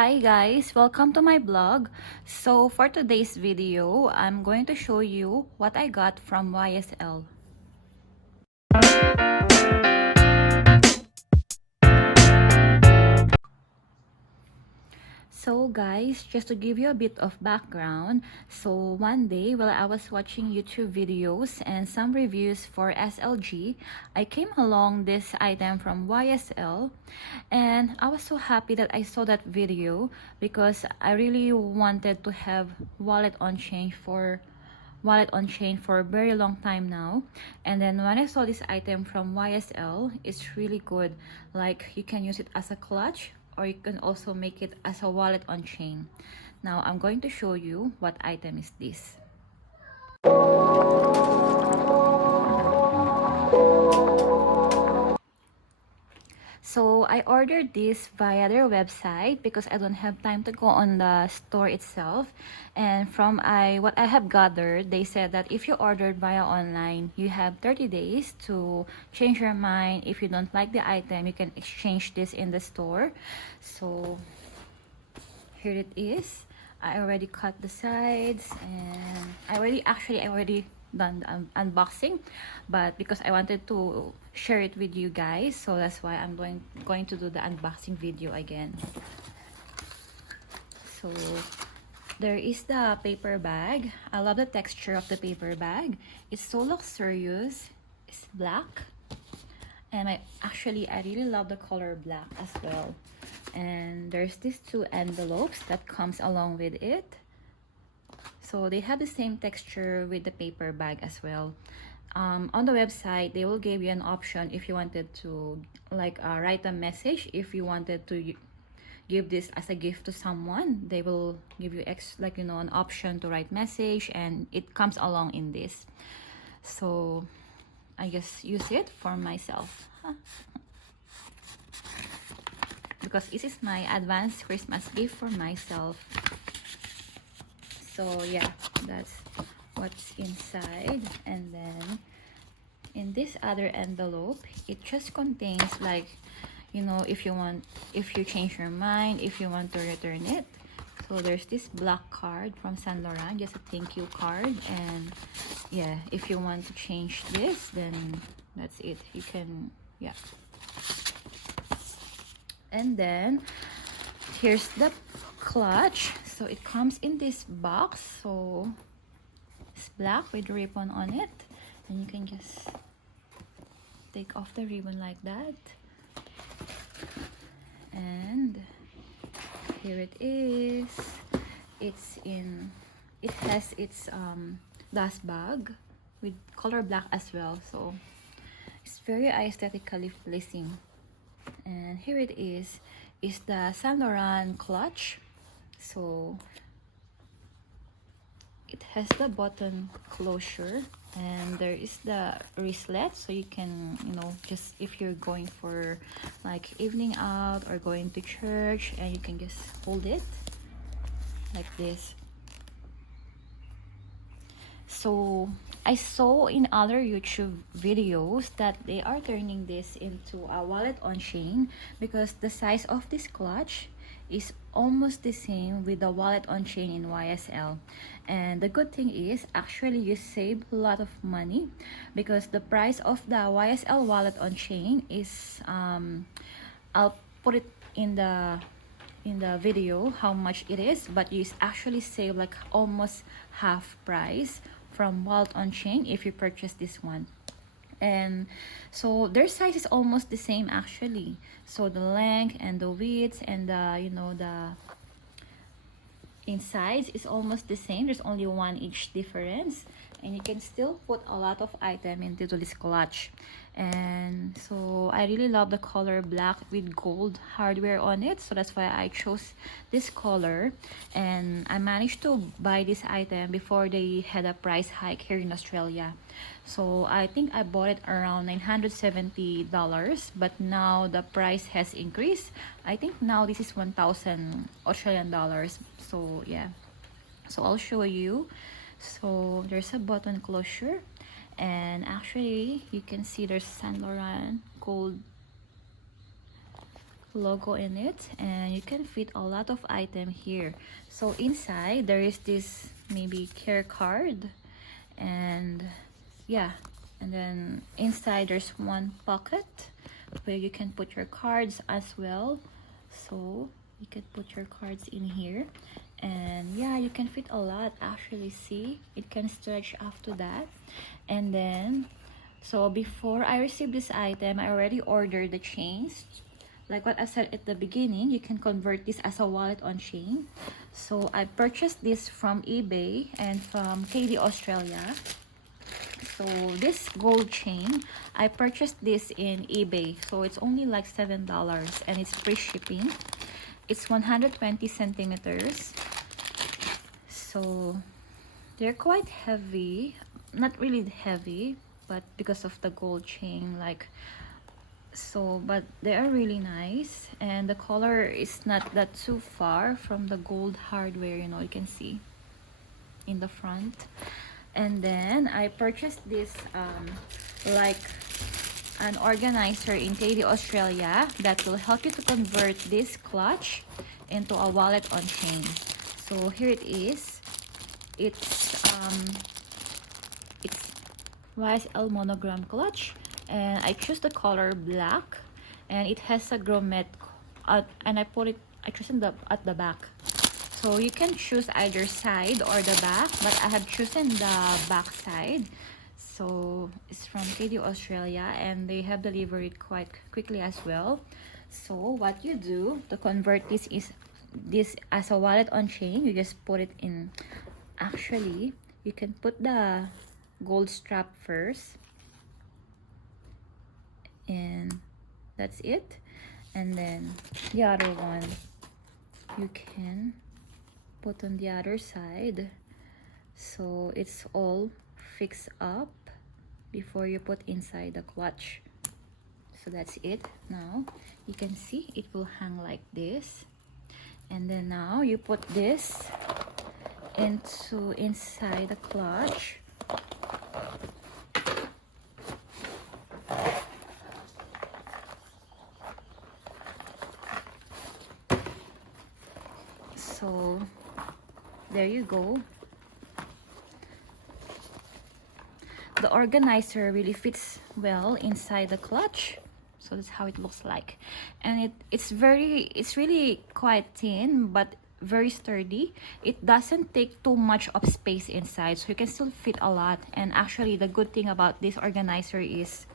Hi guys, welcome to my blog. So for today's video, I'm going to show you what I got from YSL. So guys, just to give you a bit of background, so one day while I was watching YouTube videos and some reviews for SLG, I came along this item from YSL and I was so happy that I saw that video because I really wanted to have wallet on chain for a very long time now. And then when I saw this item from YSL, it's really good. Like you can use it as a clutch or you can also make it as a wallet on chain. Now I'm going to show you what item is this. So I ordered this via their website because I don't have time to go on the store itself. And from what I have gathered, they said that if you ordered via online, you have 30 days to change your mind. If you don't like the item, you can exchange this in the store. So here it is. I already cut the sides and I already done the unboxing, but because I wanted to share it with you guys, so that's why I'm going to do the unboxing video again. So there is the paper bag. I love the texture of the paper bag. It's so luxurious. It's black and I really love the color black as well. And there's these two envelopes that comes along with it, so they have the same texture with the paper bag as well. On the website they will give you an option if you wanted to write a message. If you wanted to give this as a gift to someone, they will give you an option to write message, and it comes along in this. So I just use it for myself because this is my advanced Christmas gift for myself. So yeah, that's what's inside. And then in this other envelope, it just contains if you change your mind, if you want to return it. So there's this black card from Saint Laurent, just a thank you card. And yeah, if you want to change this, then that's it. You can, yeah. And then here's the clutch. So it comes in this box. So it's black with ribbon on it, and you can just take off the ribbon like that. And here it is. It has its dust bag with color black as well, so it's very aesthetically pleasing. And here it is the Saint Laurent clutch. So it has the button closure, and there is the wristlet, so you can just if you're going for like evening out or going to church, and you can just hold it like this. So I saw in other YouTube videos that they are turning this into a wallet on chain because the size of this clutch is almost the same with the wallet on chain in YSL. And the good thing is actually you save a lot of money because the price of the YSL wallet on chain is I'll put it in the video how much it is, but you actually save like almost half price from wallet on chain if you purchase this one. And so their size is almost the same actually. So the length and the width and the inside is almost the same. There's only 1 inch difference, and you can still put a lot of item into this clutch. And so I really love the color black with gold hardware on it, so that's why I chose this color. And I managed to buy this item before they had a price hike here in Australia. So I think I bought it around $970, but now the price has increased. I think now this is 1,000 Australian dollars. So yeah, so I'll show you. So there's a button closure, and actually you can see there's Saint Laurent gold logo in it, and you can fit a lot of item here. So inside there is this maybe care card, and yeah, and then inside there's one pocket where you can put your cards as well. So you can put your cards in here, and yeah, you can fit a lot actually. See, it can stretch after that. And then, so before I received this item, I already ordered the chains. Like what I said at the beginning, you can convert this as a wallet on chain. So I purchased this from eBay and from KD Australia. So this gold chain, I purchased this in eBay. So it's only like $7 and it's free shipping. It's 120 centimeters. So they're quite heavy. Not really heavy, but because of the gold chain, like, so, but they are really nice, and the color is not that too far from the gold hardware, you know, you can see in the front. And then I purchased this like an organizer in KD Australia that will help you to convert this clutch into a wallet on chain. So here it is. It's YSL monogram clutch, and I choose the color black, and it has a grommet, and I choose at the back. So you can choose either side or the back, but I have chosen the back side. So it's from KD Australia, and they have delivered quite quickly as well. So what you do to convert this as a wallet on chain, you just put it in. Actually, you can put the gold strap first, and that's it. And then the other one you can put on the other side, so it's all fixed up before you put inside the clutch. So that's it. Now you can see it will hang like this, and then now you put this inside the clutch. So there you go. The organizer really fits well inside the clutch. So that's how it looks like, and it's really quite thin but very sturdy. It doesn't take too much of space inside, so you can still fit a lot. And actually the good thing about this organizer is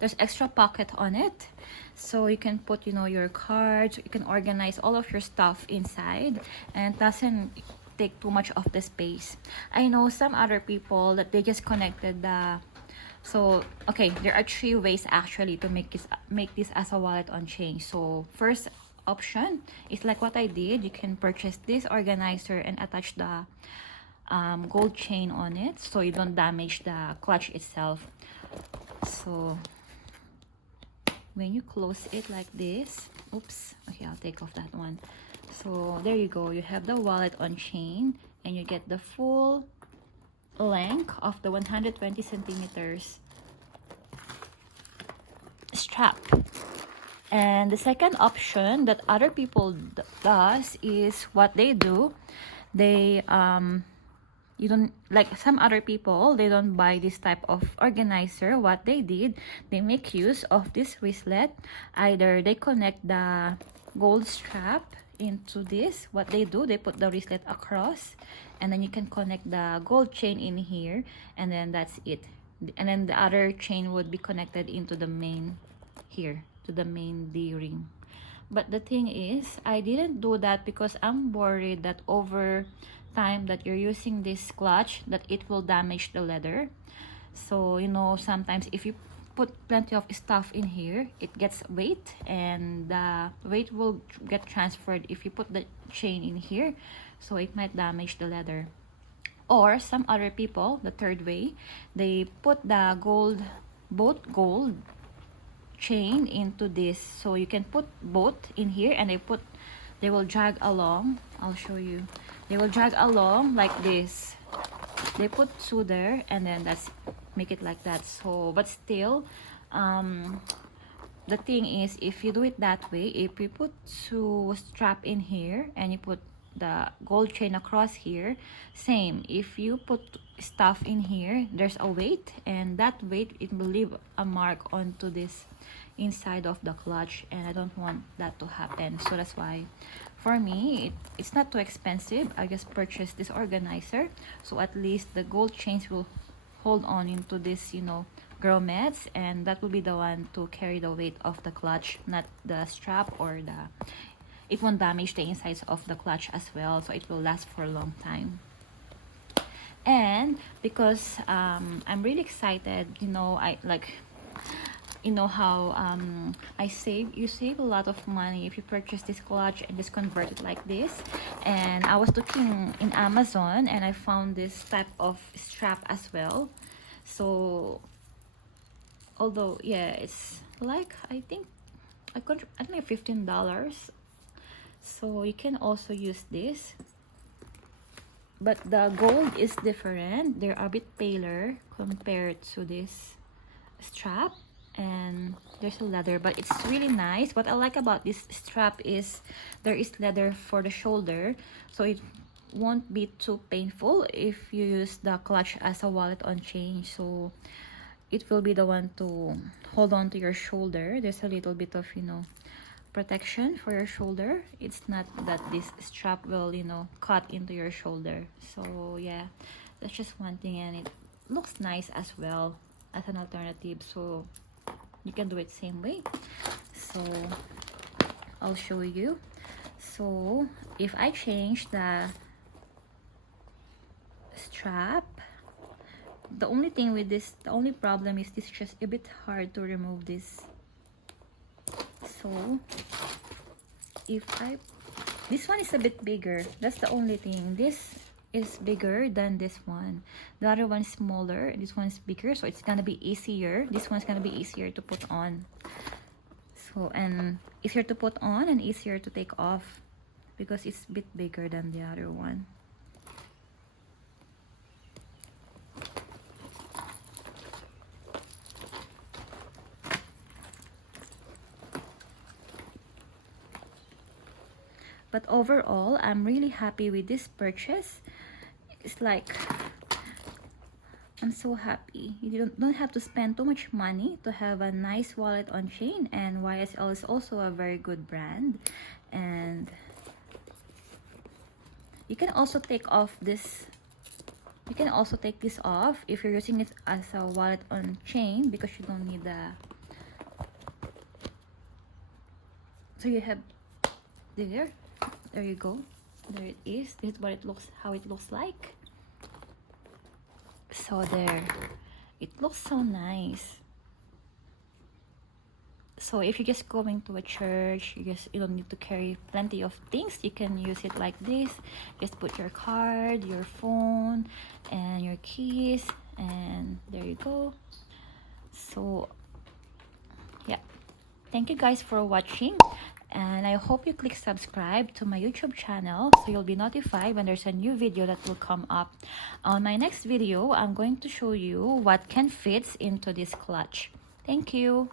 there's extra pocket on it, so you can put, you know, your cards, you can organize all of your stuff inside, and it doesn't take too much of the space. I know some other people that they just connected the, so okay, there are 3 ways actually to make this as a wallet on chain. So first option is like what I did. You can purchase this organizer and attach the gold chain on it, so you don't damage the clutch itself. So when you close it like this, oops, okay, I'll take off that one. So there you go, you have the wallet on chain, and you get the full length of the 120 centimeters strap. And the second option that other people does is what they do, they you don't, like some other people, they don't buy this type of organizer. What they did, they make use of this wristlet. Either they connect the gold strap into this. What they do, they put the wristlet across, and then you can connect the gold chain in here, and then that's it. And then the other chain would be connected into the main here, to the main D-ring. But the thing is, I didn't do that because I'm worried that over time that you're using this clutch, that it will damage the leather. So, you know, sometimes if you put plenty of stuff in here, it gets weight, and the weight will get transferred if you put the chain in here, so it might damage the leather. Or some other people, the third way, they put the both gold chain into this, so you can put both in here, and they will drag along. I'll show you. They will drag along like this. They put 2 there, and then that's make it like that. So but still the thing is, if you do it that way, if you put two strap in here and you put the gold chain across here, same, if you put stuff in here, there's a weight, and that weight, it will leave a mark onto this inside of the clutch, and I don't want that to happen. So that's why for me, it's not too expensive. I just purchased this organizer, so at least the gold chains will hold on into this, you know, grommets, and that will be the one to carry the weight of the clutch, not the strap, or it won't damage the insides of the clutch as well, so it will last for a long time. And because I'm really excited, you know, I like, you know how you save a lot of money if you purchase this clutch and just convert it like this. And I was looking in Amazon and I found this type of strap as well. So although, yeah, it's like, I think $15. So you can also use this, but the gold is different. They're a bit paler compared to this strap, and there's a leather, but it's really nice. What I like about this strap is there is leather for the shoulder, so it won't be too painful if you use the clutch as a wallet on chain. So it will be the one to hold on to your shoulder. There's a little bit of, you know, protection for your shoulder. It's not that this strap will, you know, cut into your shoulder. So yeah, that's just one thing, and it looks nice as well as an alternative. So you can do it same way. So I'll show you. So if I change the strap, the only thing with this, the only problem is this is just a bit hard to remove this. So if this one is a bit bigger, that's the only thing. This is bigger than this one. The other one is smaller, and this one is bigger, so it's gonna be easier. This one's gonna be easier to put on. So, and easier to put on and easier to take off because it's a bit bigger than the other one. But overall, I'm really happy with this purchase. It's like, I'm so happy. You don't have to spend too much money to have a nice wallet on chain, and YSL is also a very good brand. And you can also take off this. You can also take this off if you're using it as a wallet on chain, because you don't need the. So you have there you go. There it is. This is what it looks, how it looks like. So there, it looks so nice. So if you're just going to a church, you don't need to carry plenty of things. You can use it like this. Just put your card, your phone, and your keys, and there you go. So yeah, thank you guys for watching, and I hope you click subscribe to my YouTube channel so you'll be notified when there's a new video that will come up. On my next video, I'm going to show you what can fit into this clutch. Thank you.